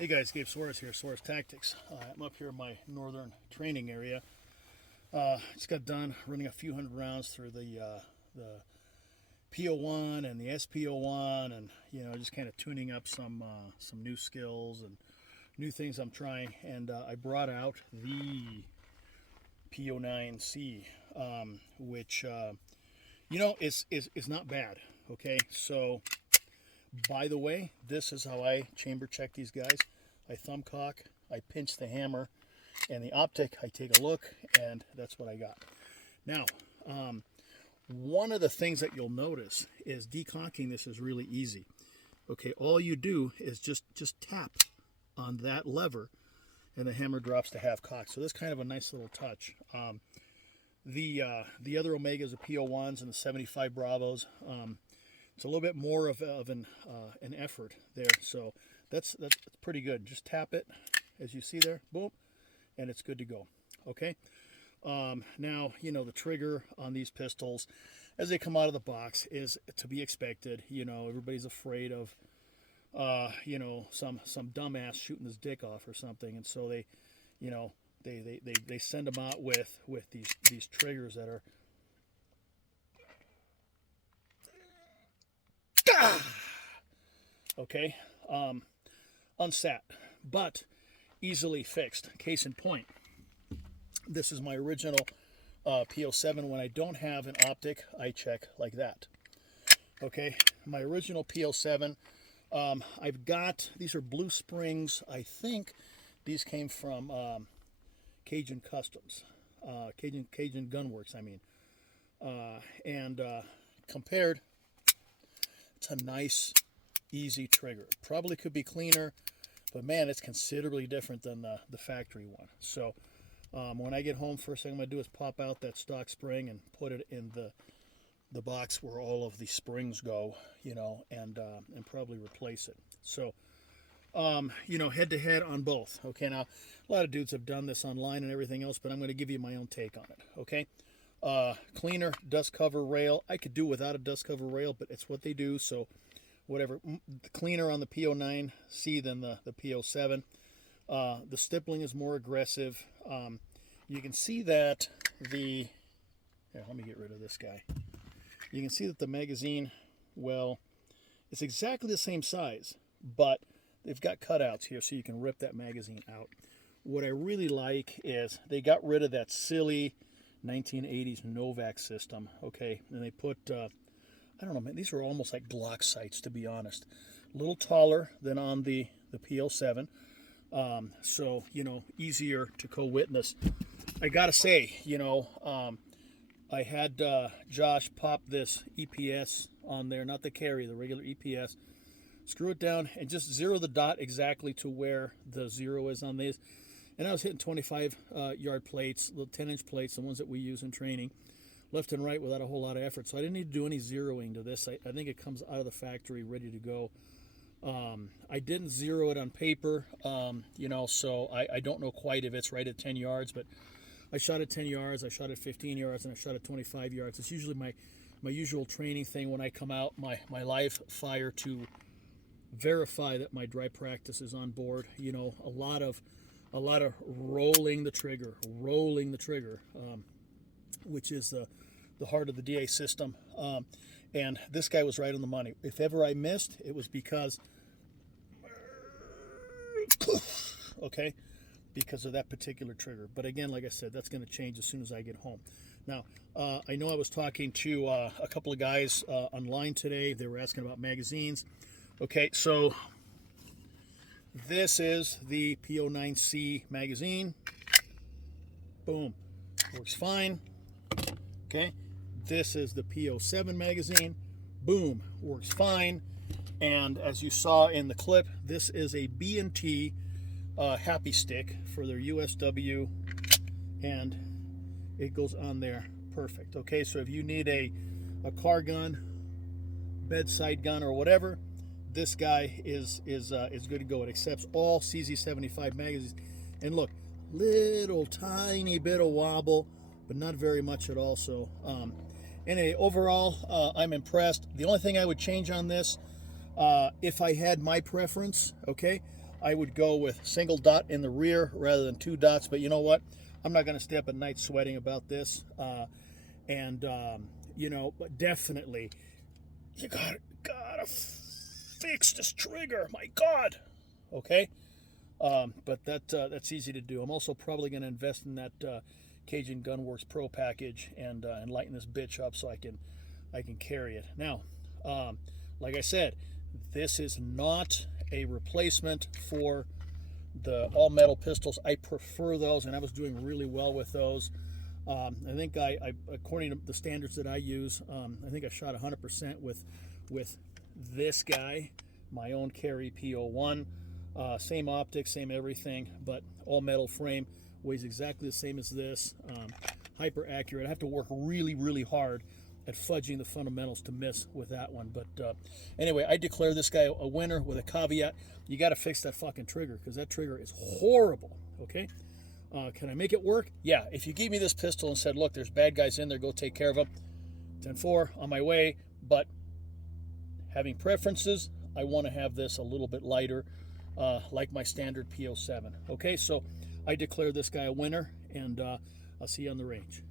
Hey guys, Gabe Suarez here, Suarez Tactics. I'm up here in my northern training area. Just got done running a few hundred rounds through the P09 and the SP01, and just kind of tuning up some new skills and new things I'm trying. And I brought out the P09C, which is not bad. Okay, so. By the way, this is how I chamber check these guys. I thumb cock, I pinch the hammer, and the optic, I take a look, and that's what I got. Now, one of the things that you'll notice is decocking this is really easy. Okay, all you do is just tap on that lever, and the hammer drops to half cock. So that's kind of a nice little touch. The other Omegas, the P01s and the 75 Bravos, it's a little bit more of an effort there, so that's pretty good. Just tap it, as you see there, boom, and it's good to go. Okay. Now the trigger on these pistols, as they come out of the box, is to be expected. Everybody's afraid of some dumbass shooting his dick off or something, and so they send them out with these triggers that are. Okay, unsat, but easily fixed. Case in point, this is my original P07. When I don't have an optic, I check like that. Okay, my original P07. I've got, these are Blue Springs. I think these came from Cajun Customs, Cajun Gunworks, I mean. And compared, it's a nice, easy trigger. Probably could be cleaner, but man, it's considerably different than the factory one. So when I get home, first thing I'm going to do is pop out that stock spring and put it in the box where all of the springs go, and probably replace it. So, head-to-head on both. Okay, now, a lot of dudes have done this online and everything else, but I'm going to give you my own take on it, okay? Cleaner dust cover rail. I could do without a dust cover rail, but it's what they do, so whatever. Cleaner on the P09C than the P07. The stippling is more aggressive. You can see that here, let me get rid of this guy. You can see that the magazine, well, it's exactly the same size, but they've got cutouts here so you can rip that magazine out. What I really like is they got rid of that silly 1980s Novak system, okay, and they put, I don't know, man, these are almost like Glock sights, to be honest. A little taller than on the PL7, so, easier to co-witness. I gotta say, I had Josh pop this EPS on there, not the carry, the regular EPS, screw it down, and just zero the dot exactly to where the zero is on these. And I was hitting 25-yard plates, little 10-inch plates, the ones that we use in training, left and right without a whole lot of effort. So I didn't need to do any zeroing to this. I think it comes out of the factory ready to go. I didn't zero it on paper, so I don't know quite if it's right at 10 yards, but I shot at 10 yards, I shot at 15 yards, and I shot at 25 yards. It's usually my usual training thing when I come out, my live fire to verify that my dry practice is on board. A lot of rolling the trigger, which is the heart of the DA system. And this guy was right on the money. If ever I missed, it was because, okay, because of that particular trigger. But again, like I said, that's going to change as soon as I get home. Now, I know I was talking to a couple of guys online today. They were asking about magazines. Okay, so this is the P09C magazine. Boom. Works fine. Okay. This is the P07 magazine. Boom. Works fine. And as you saw in the clip, this is a B&T happy stick for their USW. And it goes on there perfect. Okay, so if you need a car gun, bedside gun, or whatever, this guy is good to go. It accepts all CZ75 magazines. And look, little tiny bit of wobble, but not very much at all. So anyway, overall, I'm impressed. The only thing I would change on this, if I had my preference, okay, I would go with single dot in the rear rather than 2 dots. But you know what? I'm not going to stay up at night sweating about this. You know, but definitely, you gotta fix this trigger. My God. Okay. But that's easy to do. I'm also probably going to invest in that Cajun Gunworks Pro package and lighten this bitch up so I can carry it. Now, like I said, this is not a replacement for the all metal pistols. I prefer those, and I was doing really well with those. I think I according to the standards that I use, I think I shot 100% with this guy, my own carry P09. Same optics, same everything, but all metal frame, weighs exactly the same as this. Hyper accurate. I have to work really, really hard at fudging the fundamentals to miss with that one. But anyway, I declare this guy a winner with a caveat. You got to fix that fucking trigger, because that trigger is horrible. Okay. Can I make it work? Yeah. If you gave me this pistol and said, look, there's bad guys in there, go take care of them, 10-4 on my way. But having preferences, I want to have this a little bit lighter, like my standard P07. Okay, so I declare this guy a winner, and I'll see you on the range.